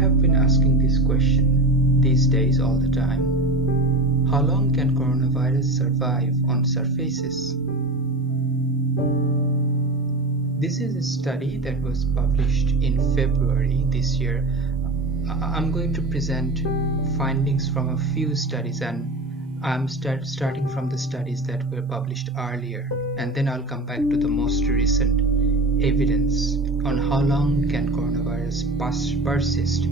have been asking this question these days all the time. How long can coronavirus survive on surfaces? This is a study that was published in February this year. I'm going to present findings from a few studies, and I'm starting from the studies that were published earlier, and then I'll come back to the most recent evidence on how long can coronavirus persist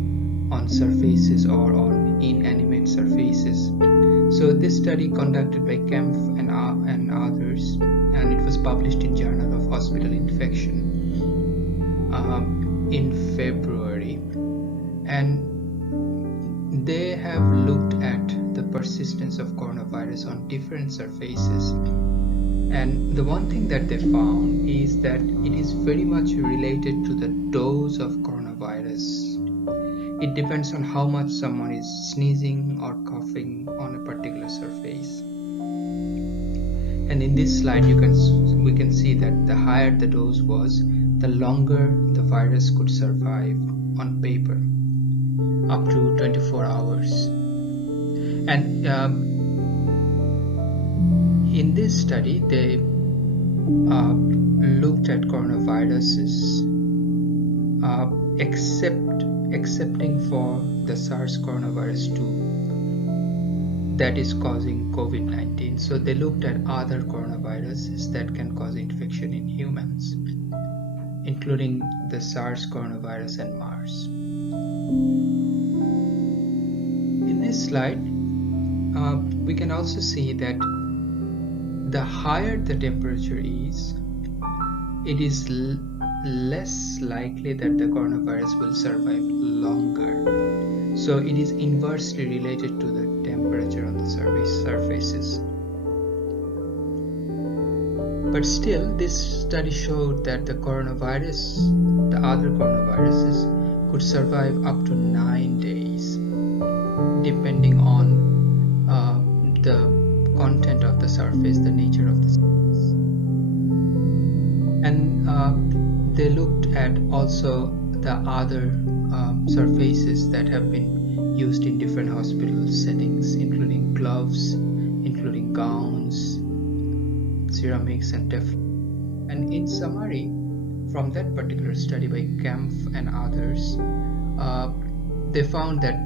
on surfaces or on inanimate surfaces. So this study conducted by Kempf and others, and it was published in Journal of Hospital Infection in February, and they have looked at the persistence of coronavirus on different surfaces. And the one thing that they found is that it is very much related to the dose of coronavirus. It depends on how much someone is sneezing or coughing on a particular surface. And in this slide we can see that the higher the dose was, the longer the virus could survive on paper, up to 24 hours. And in this study, they looked at coronaviruses excepting for the SARS coronavirus 2 that is causing COVID-19. So they looked at other coronaviruses that can cause infection in humans, including the SARS coronavirus and MERS. In this slide, we can also see that the higher the temperature is, it is less likely that the coronavirus will survive longer. So it is inversely related to the temperature on the surfaces. But still, this study showed that the other coronaviruses could survive up to 9 days, depending on the content of the surface, the nature of the surface. And they looked at also the other surfaces that have been used in different hospital settings, including gloves, including gowns, ceramics, and Teflon. And in summary, from that particular study by Kempf and others, they found that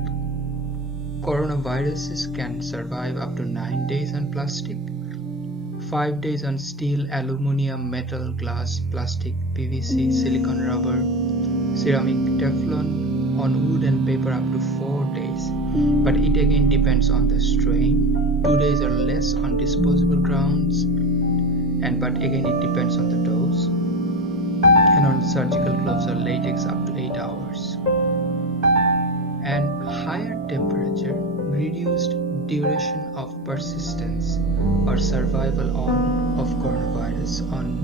coronaviruses can survive up to 9 days on plastic, 5 days on steel, aluminum, metal, glass, plastic, PVC, silicone, rubber, ceramic, Teflon, on wood and paper up to 4 days. But it again depends on the strain, 2 days or less on disposable grounds, but again it depends on the dose, and on surgical gloves or latex up to 8 hours. And higher temperature reduced duration of persistence or survival of coronavirus on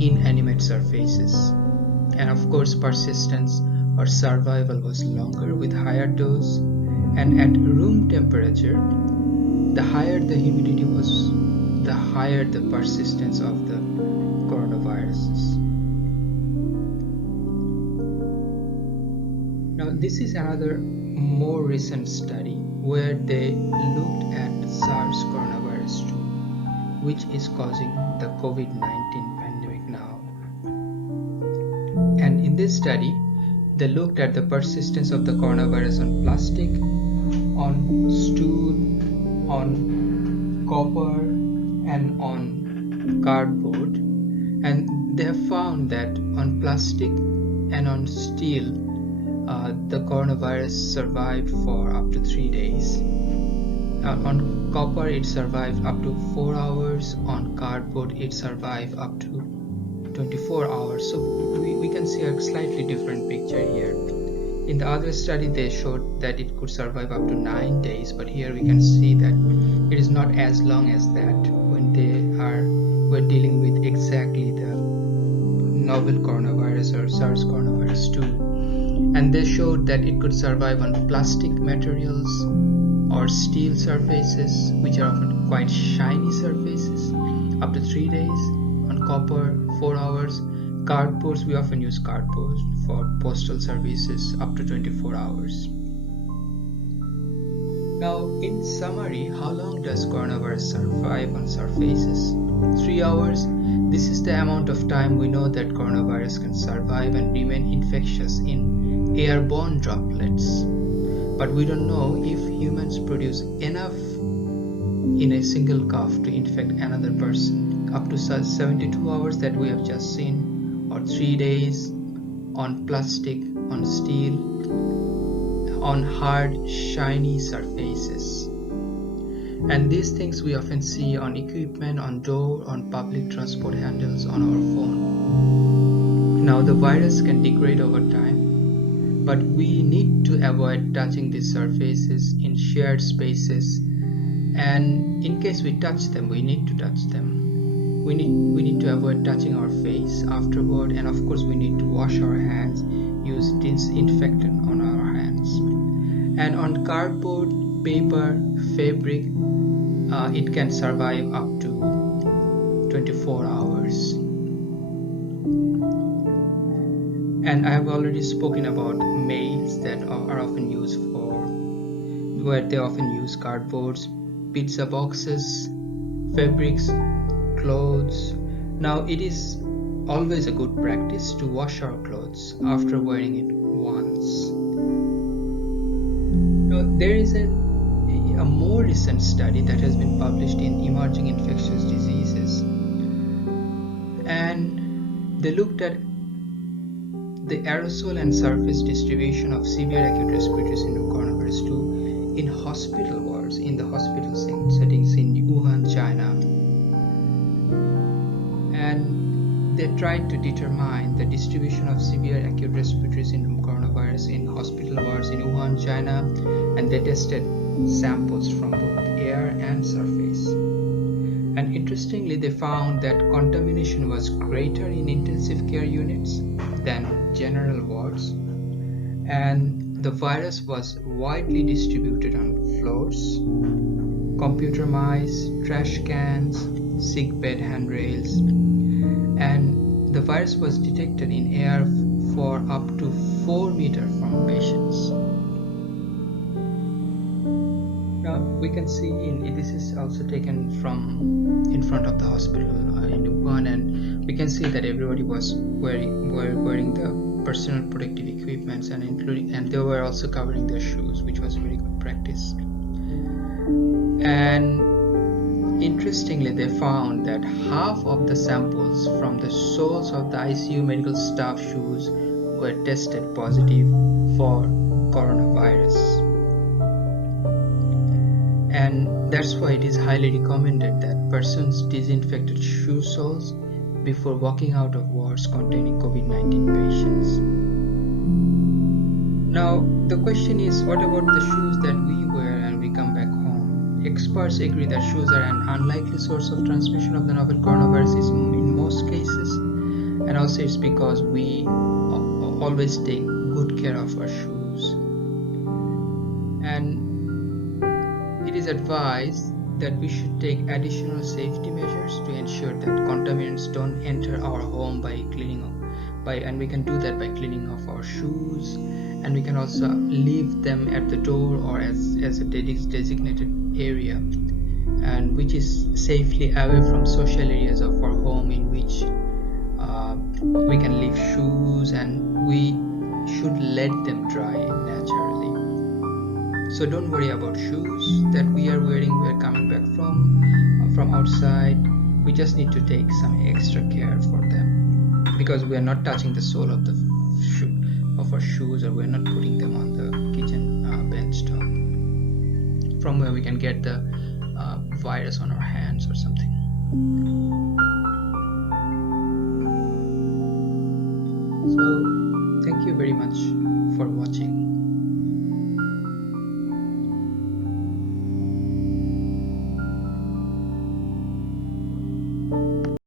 inanimate surfaces. And of course, persistence or survival was longer with higher dose. And at room temperature, the higher the humidity was, the higher the persistence of the coronaviruses. Now, this is another more recent study where they looked at SARS coronavirus 2, which is causing the COVID-19 pandemic now. And in this study, they looked at the persistence of the coronavirus on plastic, on stool, on copper, and on cardboard. And they have found that on plastic and on steel, the coronavirus survived for up to 3 days. On copper, it survived up to 4 hours. On cardboard, it survived up to 24 hours. So we can see a slightly different picture here. In the other study, they showed that it could survive up to 9 days, but here we can see that it is not as long as that when we're dealing with exactly the novel coronavirus or SARS coronavirus 2. And they showed that it could survive on plastic materials or steel surfaces, which are often quite shiny surfaces, up to 3 days. On copper, 4 hours. Cardboards, we often use cardboard for postal services up to 24 hours. Now, in summary, how long does coronavirus survive on surfaces? 3 hours. This is the amount of time we know that coronavirus can survive and remain infectious in airborne droplets. But we don't know if humans produce enough in a single cough to infect another person. Up to 72 hours that we have just seen, or 3 days on plastic, on steel, on hard, shiny surfaces. And these things we often see on equipment, on door, on public transport handles, on our phone. Now the virus can degrade over time, but we need to avoid touching these surfaces in shared spaces, and in case we touch them, we need to touch them. We need to avoid touching our face afterward, and of course we need to wash our hands, use disinfectant on our hands. And on cardboard, paper, fabric, it can survive up to 24 hours. And I have already spoken about mails that are often used where they often use cardboards, pizza boxes, fabrics, clothes. Now it is always a good practice to wash our clothes after wearing it once. Now there is a more recent study that has been published in Emerging Infectious Diseases, and they looked at the aerosol and surface distribution of severe acute respiratory syndrome coronavirus 2 in hospital wards, in the hospital settings in Wuhan, China. And they tried to determine the distribution of severe acute respiratory syndrome coronavirus in hospital wards in Wuhan, China, and they tested samples from both air and surface. And interestingly, they found that contamination was greater in intensive care units than general wards, and the virus was widely distributed on floors, computer mice, trash cans, sick bed handrails, and the virus was detected in air for up to 4 meters from patients. Now we can see this is also taken from in front of the hospital in Wuhan, and we can see that everybody was wearing the personal protective equipments, and they were also covering their shoes, which was a very good practice. And interestingly, they found that half of the samples from the soles of the ICU medical staff shoes were tested positive for coronavirus. And that's why it is highly recommended that persons disinfected shoe soles before walking out of wards containing COVID-19 patients. Now, the question is, what about the shoes that we wear and we come back home? Experts agree that shoes are an unlikely source of transmission of the novel coronavirus in most cases, and also it's because we always take good care of our shoes. And it is advised that we should take additional safety measures to ensure that contaminants don't enter our home and we can do that by cleaning off our shoes, and we can also leave them at the door or as a designated area, and which is safely away from social areas of our home, in which we can leave shoes, and we should let them dry naturally. So don't worry about shoes that we are wearing. We are coming back from outside. We just need to take some extra care for them, because we are not touching the sole of our shoes, or we are not putting them on the kitchen bench top, from where we can get the virus on our hands or something. So thank you very much for watching.